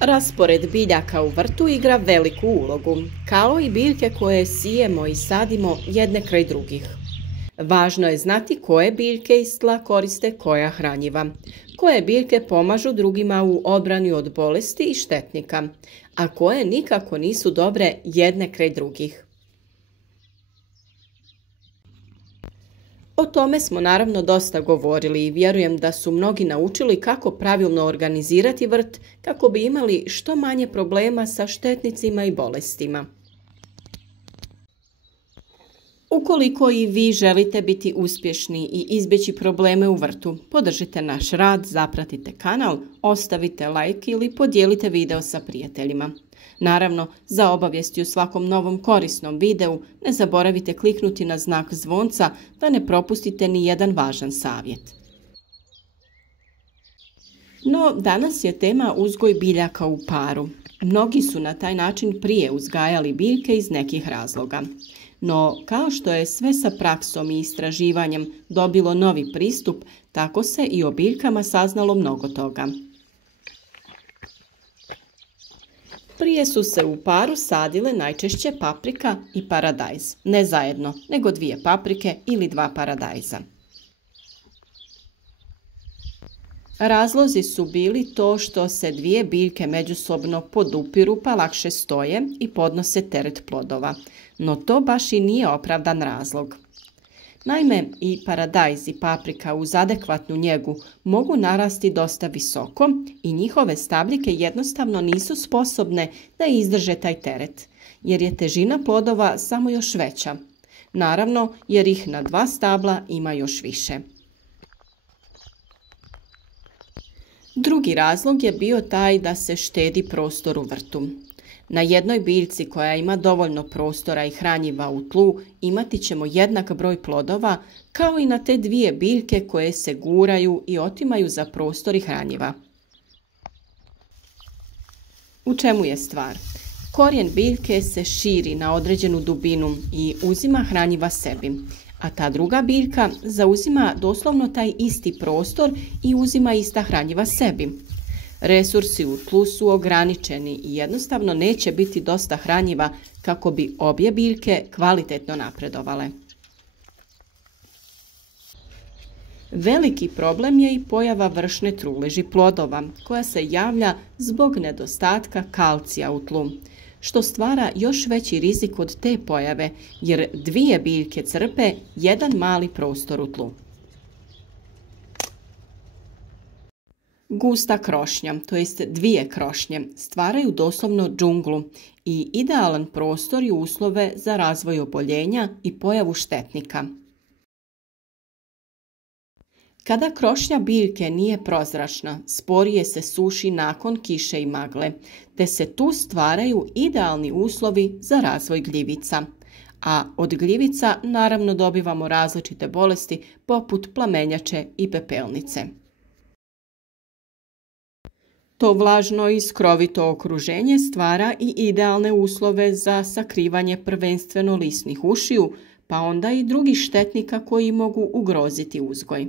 Raspored biljaka u vrtu igra veliku ulogu, kao i biljke koje sijemo i sadimo jedne kraj drugih. Važno je znati koje biljke iz tla koriste koja hranjiva, koje biljke pomažu drugima u odbrani od bolesti i štetnika, a koje nikako nisu dobre jedne kraj drugih. O tome smo naravno dosta govorili i vjerujem da su mnogi naučili kako pravilno organizirati vrt kako bi imali što manje problema sa štetnicima i bolestima. Ukoliko i vi želite biti uspješni i izbjeći probleme u vrtu, podržite naš rad, zapratite kanal, ostavite like ili podijelite video sa prijateljima. Naravno, za obavijesti u svakom novom korisnom videu ne zaboravite kliknuti na znak zvonca da ne propustite ni jedan važan savjet. No, danas je tema uzgoj biljaka u paru. Mnogi su na taj način prije uzgajali biljke iz nekih razloga. No, kao što je sve sa praksom i istraživanjem dobilo novi pristup, tako se i o biljkama saznalo mnogo toga. Prije su se u paru sadile najčešće paprika i paradajz, ne zajedno, nego 2 paprike ili 2 paradajza. Razlozi su bili to što se 2 biljke međusobno podupiru pa lakše stoje i podnose teret plodova, no to baš i nije opravdan razlog. Naime, i paradajz i paprika uz adekvatnu njegu mogu narasti dosta visoko i njihove stabljike jednostavno nisu sposobne da izdrže taj teret, jer je težina plodova samo još veća. Naravno, jer ih na 2 stabla ima još više. Drugi razlog je bio taj da se štedi prostor u vrtu. Na jednoj biljci koja ima dovoljno prostora i hranjiva u tlu imati ćemo jednak broj plodova kao i na te 2 biljke koje se guraju i otimaju za prostor i hranjiva. U čemu je stvar? Korijen biljke se širi na određenu dubinu i uzima hranjiva sebi, a ta druga biljka zauzima doslovno taj isti prostor i uzima ista hranjiva sebi. Resursi u tlu su ograničeni i jednostavno neće biti dosta hranjiva kako bi obje biljke kvalitetno napredovale. Veliki problem je i pojava vršne truleži plodova, koja se javlja zbog nedostatka kalcija u tlu, što stvara još veći rizik od te pojave, jer 2 biljke crpe jedan mali prostor u tlu. Gusta krošnja, to jest 2 krošnje, stvaraju doslovno džunglu i idealan prostor i uslove za razvoj oboljenja i pojavu štetnika. Kada krošnja biljke nije prozračna, sporije se suši nakon kiše i magle, te se tu stvaraju idealni uslovi za razvoj gljivica. A od gljivica naravno dobivamo različite bolesti poput plamenjače i pepelnice. To vlažno i skrovito okruženje stvara i idealne uslove za sakrivanje prvenstveno lisnih ušiju, pa onda i drugih štetnika koji mogu ugroziti uzgoj.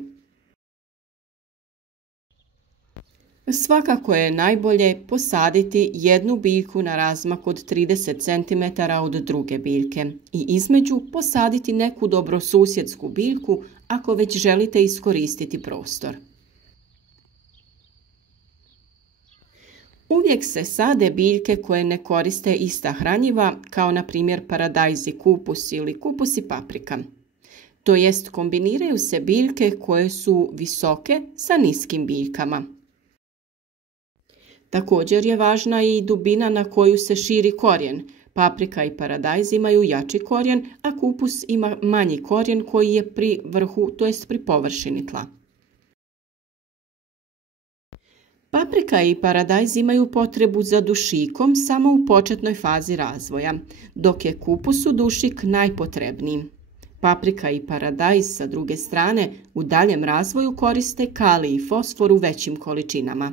Svakako je najbolje posaditi jednu biljku na razmak od 30 cm od druge biljke i između posaditi neku dobrosusjedsku biljku ako već želite iskoristiti prostor. Uvijek se sade biljke koje ne koriste ista hranjiva, kao na primjer paradajz i kupus ili kupus i paprika. To jest kombiniraju se biljke koje su visoke sa niskim biljkama. Također je važna i dubina na koju se širi korijen. Paprika i paradajz imaju jači korijen, a kupus ima manji korijen koji je pri vrhu, to jest pri površini tla. Paprika i paradajz imaju potrebu za dušikom samo u početnoj fazi razvoja, dok je kupusu dušik najpotrebniji. Paprika i paradajz sa druge strane u daljem razvoju koriste kalij i fosfor u većim količinama.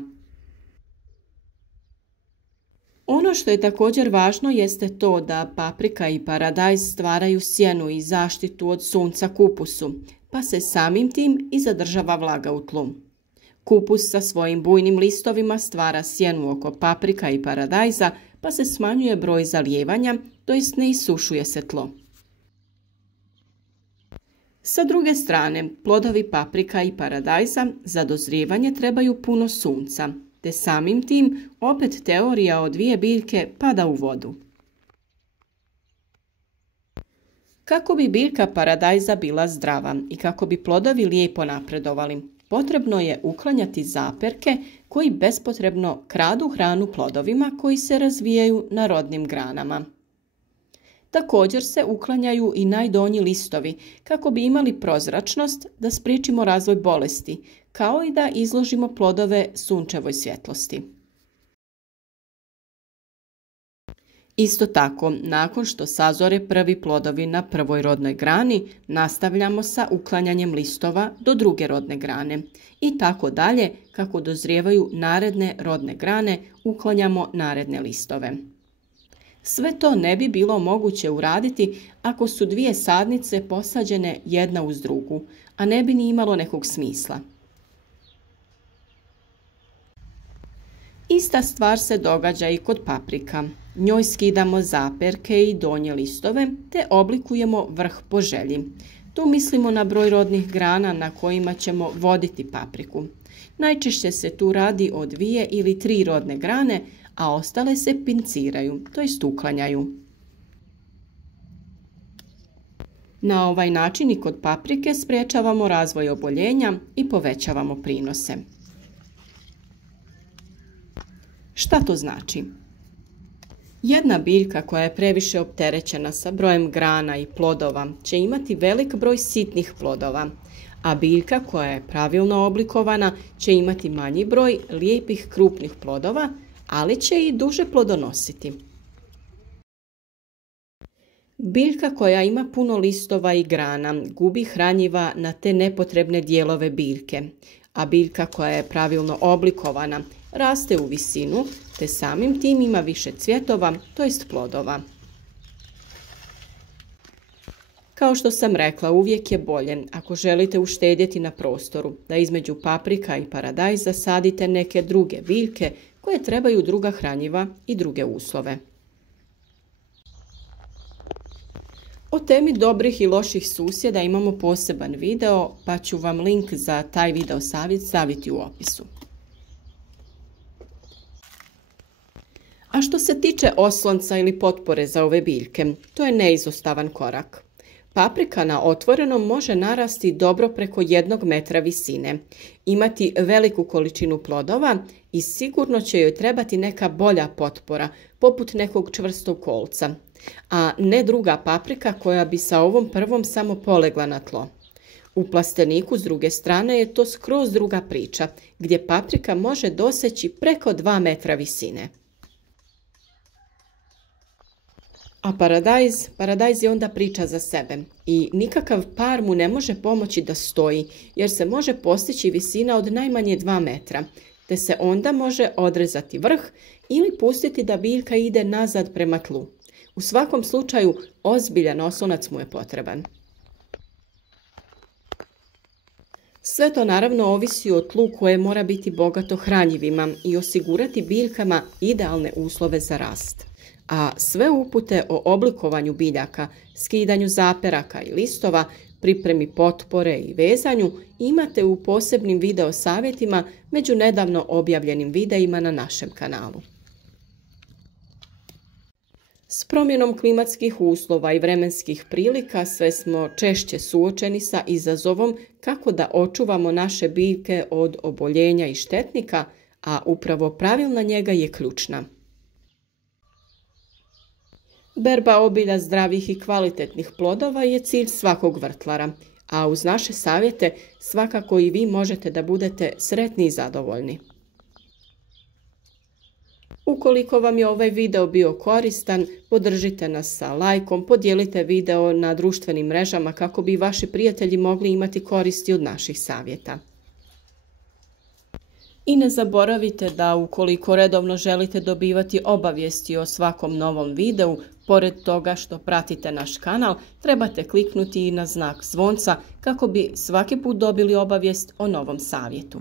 Ono što je također važno jeste to da paprika i paradajz stvaraju sjenu i zaštitu od sunca kupusu, pa se samim tim i zadržava vlaga u tlu. Kupus sa svojim bujnim listovima stvara sjenu oko paprika i paradajza, pa se smanjuje broj zalijevanja, to jest ne isušuje se tlo. Sa druge strane, plodovi paprika i paradajza za dozrijevanje trebaju puno sunca, te samim tim opet teorija o dvije biljke pada u vodu. Kako bi biljka paradajza bila zdrava i kako bi plodovi lijepo napredovali, potrebno je uklanjati zaperke koji bespotrebno kradu hranu plodovima koji se razvijaju na rodnim granama. Također se uklanjaju i najdonji listovi kako bi imali prozračnost da spriječimo razvoj bolesti, kao i da izložimo plodove sunčevoj svjetlosti. Isto tako, nakon što sazore prvi plodovi na prvoj rodnoj grani, nastavljamo sa uklanjanjem listova do druge rodne grane. I tako dalje, kako dozrijevaju naredne rodne grane, uklanjamo naredne listove. Sve to ne bi bilo moguće uraditi ako su dvije sadnice posađene jedna uz drugu, a ne bi ni imalo nekog smisla. Ista stvar se događa i kod paprika. Njoj skidamo zaperke i donje listove te oblikujemo vrh po želji. Tu mislimo na broj rodnih grana na kojima ćemo voditi papriku. Najčešće se tu radi o 2 ili 3 rodne grane, a ostale se pinciraju, to jest uklanjaju. Na ovaj način i kod paprike sprječavamo razvoj oboljenja i povećavamo prinose. Šta to znači? Jedna biljka koja je previše opterećena sa brojem grana i plodova će imati velik broj sitnih plodova, a biljka koja je pravilno oblikovana će imati manji broj lijepih krupnih plodova, ali će i duže plodonositi. Biljka koja ima puno listova i grana gubi hranjiva na te nepotrebne dijelove biljke, a biljka koja je pravilno oblikovana raste u visinu, te samim tim ima više cvjetova, to jest plodova. Kao što sam rekla, uvijek je bolje, ako želite uštedjeti na prostoru, da između paprika i paradajza sadite neke druge biljke koje trebaju druga hranjiva i druge uslove. O temi dobrih i loših susjeda imamo poseban video, pa ću vam link za taj video savjet staviti u opisu. A što se tiče oslonca ili potpore za ove biljke, to je neizostavan korak. Paprika na otvorenom može narasti dobro preko 1 metra visine, imati veliku količinu plodova i sigurno će joj trebati neka bolja potpora, poput nekog čvrstog kolca, a ne druga paprika koja bi sa ovom prvom samo polegla na tlo. U plasteniku s druge strane je to skroz druga priča, gdje paprika može doseći preko 2 metra visine. A paradajz je onda priča za sebe i nikakav par mu ne može pomoći da stoji, jer se može postići visina od najmanje 2 metra, te se onda može odrezati vrh ili pustiti da biljka ide nazad prema tlu. U svakom slučaju, ozbiljan oslonac mu je potreban. Sve to naravno ovisi o tlu koje mora biti bogato hranjivima i osigurati biljkama idealne uslove za rast. A sve upute o oblikovanju biljaka, skidanju zaperaka i listova, pripremi potpore i vezanju imate u posebnim video savjetima među nedavno objavljenim videima na našem kanalu. S promjenom klimatskih uslova i vremenskih prilika sve smo češće suočeni sa izazovom kako da očuvamo naše biljke od oboljenja i štetnika, a upravo pravilna njega je ključna. Berba obilja zdravih i kvalitetnih plodova je cilj svakog vrtlara, a uz naše savjete svakako i vi možete da budete sretni i zadovoljni. Ukoliko vam je ovaj video bio koristan, podržite nas sa lajkom, podijelite video na društvenim mrežama kako bi vaši prijatelji mogli imati koristi od naših savjeta. I ne zaboravite da ukoliko redovno želite dobivati obavijesti o svakom novom videu, pored toga što pratite naš kanal, trebate kliknuti i na znak zvonca kako bi svaki put dobili obavijest o novom savjetu.